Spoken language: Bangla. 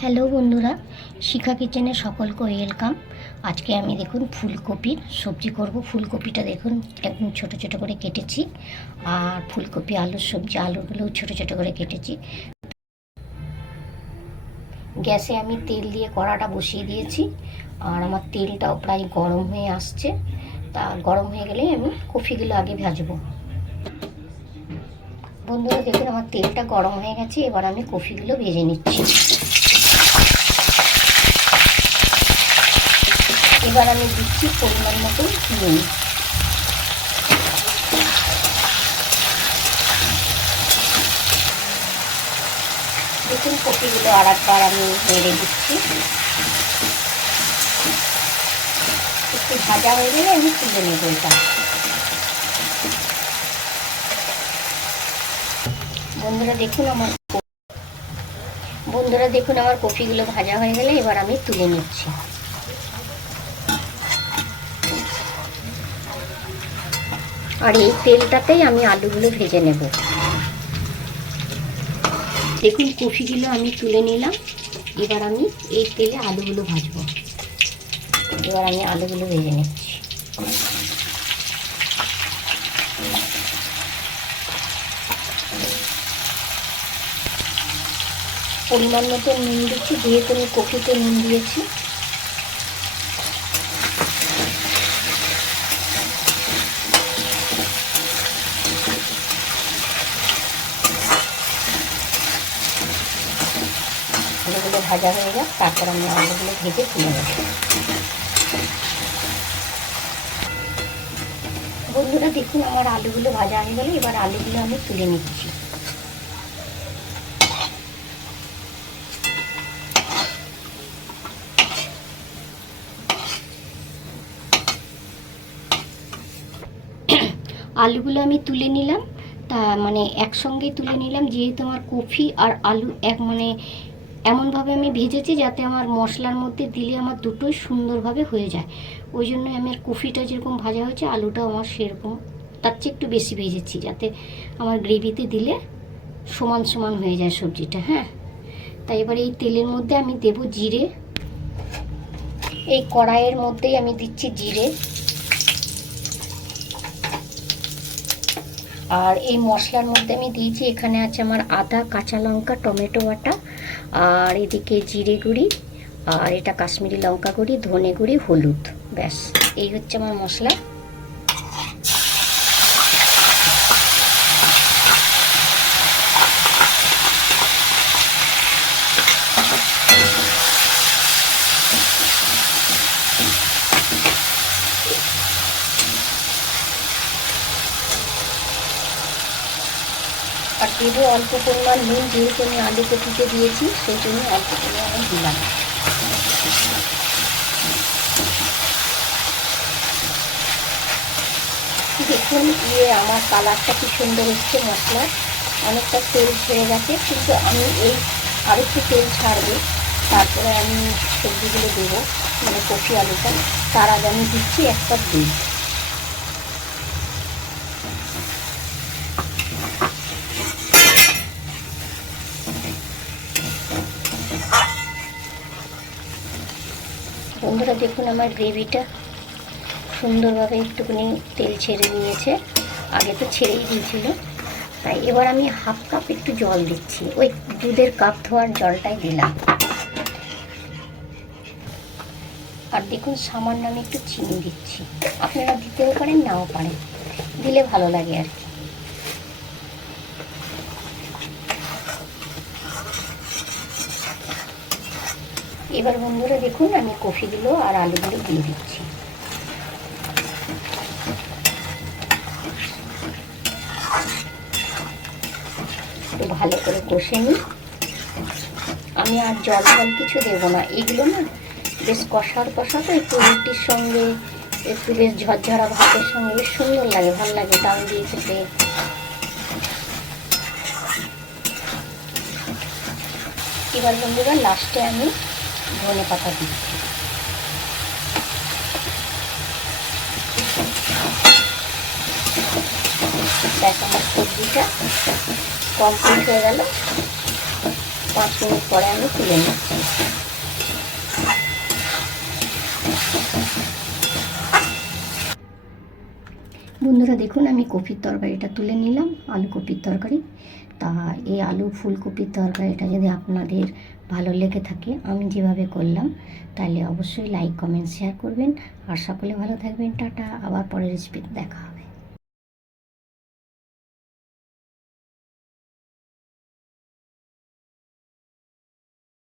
হ্যালো বন্ধুরা, শিখা কিচেনে সকলকে ওয়েলকাম। আজকে আমি দেখুন ফুলকপির সবজি করব। ফুলকপিটা দেখুন একদম ছোট ছোট করে কেটেছি, আর ফুলকপি আলুর সবজি, আলুগুলোও ছোট ছোট করে কেটেছি। গ্যাসে আমি তেল দিয়ে কড়াটা বসিয়ে দিয়েছি, আর আমার তেলটাও প্রায় গরম হয়ে আসছে। তা গরম হয়ে গেলে আমি কপিগুলো আগে ভাজবো। বন্ধুরা দেখুন আমার তেলটা গরম হয়ে গেছে, এবার আমি কপিগুলো ভেজে নিচ্ছি। এবার আমি দিচ্ছি পরিমাণ মতো নুন। দেখুন কপিগুলো আর একবার আমি নেড়ে দিচ্ছি। একটু ভাজা হয়ে গেলে আমি তুলে নেব এটা। বন্ধুরা দেখুন আমার কপিগুলো ভাজা হয়ে গেলে এবার আমি তুলে নিচ্ছি। আর এই তেলটাতেই আমি আলুগুলো ভেজে নেব। দেখুন কপিগুলো আমি তুলে নিলাম, এবার আমি এই তেলে আলুগুলো ভাজবো। এবার আমি আলুগুলো ভেজে নিচ্ছি। পরিমাণ মতো নুন দিচ্ছি, যেহেতু আমি কপিতে নুন দিয়েছি। আলুগুলো ভাজা হয়ে যাক, তারপর আমি আলুগুলো ভেজে তুলে নেব। বন্ধুরা দেখুন আমার আলুগুলো ভাজা হয়ে গেলে এবার আলুগুলো আমি তুলে নিচ্ছি। আলুগুলো আমি তুলে নিলাম, তা মানে একসঙ্গেই তুলে নিলাম, যেহেতু আমার কফি আর আলু এমনভাবে আমি ভেজেছি যাতে আমার মশলার মধ্যে দিলে আমার দুটোই সুন্দরভাবে হয়ে যায়। ওই জন্য আমি আর কফিটা যেরকম ভাজা হয়েছে আলুটাও আমার সেরকম, তার চেয়ে একটু বেশি ভেজেছি, যাতে আমার গ্রেভিতে দিলে সমান সমান হয়ে যায় সবজিটা। হ্যাঁ, তাই এবার এই তেলের মধ্যে আমি দেব জিরে। এই কড়াইয়ের মধ্যেই আমি দিচ্ছি জিরে। আর এই মশলার মধ্যে আমি দিয়েছি, এখানে আছে আমার আদা, কাঁচা লঙ্কা, টমেটো বাটা, আর এদিকে জিরে গুঁড়ি, আর এটা কাশ্মীরি লঙ্কা গুঁড়ি, ধনে গুঁড়ি, হলুদ। ব্যাস, এই হচ্ছে আমার মশলা। আর দেবো অল্প পরিমাণ নুন, যেহেতু আমি আলু কপিতে দিয়েছি সেই জন্য অল্প পরিমাণে দিলাম। দেখুন আমার কালারটা কি সুন্দর হচ্ছে, মশলার অনেকটা তেল ছেড়ে গেছে, কিন্তু আমি আর একটু তেল ছাড়বে, তারপরে আমি সবজিগুলো দেবো, মানে কপি আলুটা। তার আগে আমি দিচ্ছি এক কাপ দুধ। বন্ধুরা দেখুন আমার গ্রেভিটা সুন্দরভাবে একটুখানি তেল ছেড়ে নিয়েছে, আগে তো ছেড়েই দিয়েছিল। তাই এবার আমি হাফ কাপ একটু জল দিচ্ছি, ওই দুধের কাপ ধোয়ার জলটাই দিলাম। আর দেখুন সামান্য আমি একটু চিনি দিচ্ছি, আপনারা দিতেও পারেন নাও পারেন, দিলে ভালো লাগে আর কি। এবার বন্ধুরা দেখুন আমি কফিগুলো আর আলুগুলো দিয়ে দিচ্ছি। একটু ভালো করে কষে নিই। আমি আর জল কিছু দেবো না, এগুলো না বেশ কষার তো একটু রুটির সঙ্গে, একটু বেশ ঝরঝরা ভাতের সঙ্গে বেশ সুন্দর লাগে, ভালো লাগে ডাল দিয়ে খেতে। এবার বন্ধুরা লাস্টে আমি ধনে পাতা দিচ্ছি। দেখ আমার সবজিটা কমপ্লিট হয়ে গেল। 5 মিনিট পরে আমি তুলে নিচ্ছি। বন্ধুরা দেখুন, আমি কপির তরকারিটা তুলে নিলাম, আলু কপির তরকারি। তা এই আলু ফুলকপির তরকারিটা যদি আপনাদের ভালো লেগে থাকে আমি যেভাবে করলাম, তাহলে অবশ্যই লাইক কমেন্ট শেয়ার করবেন। আর সকলে ভালো থাকবেন। টাটা, আবার পরের রেসিপিতে দেখা হবে।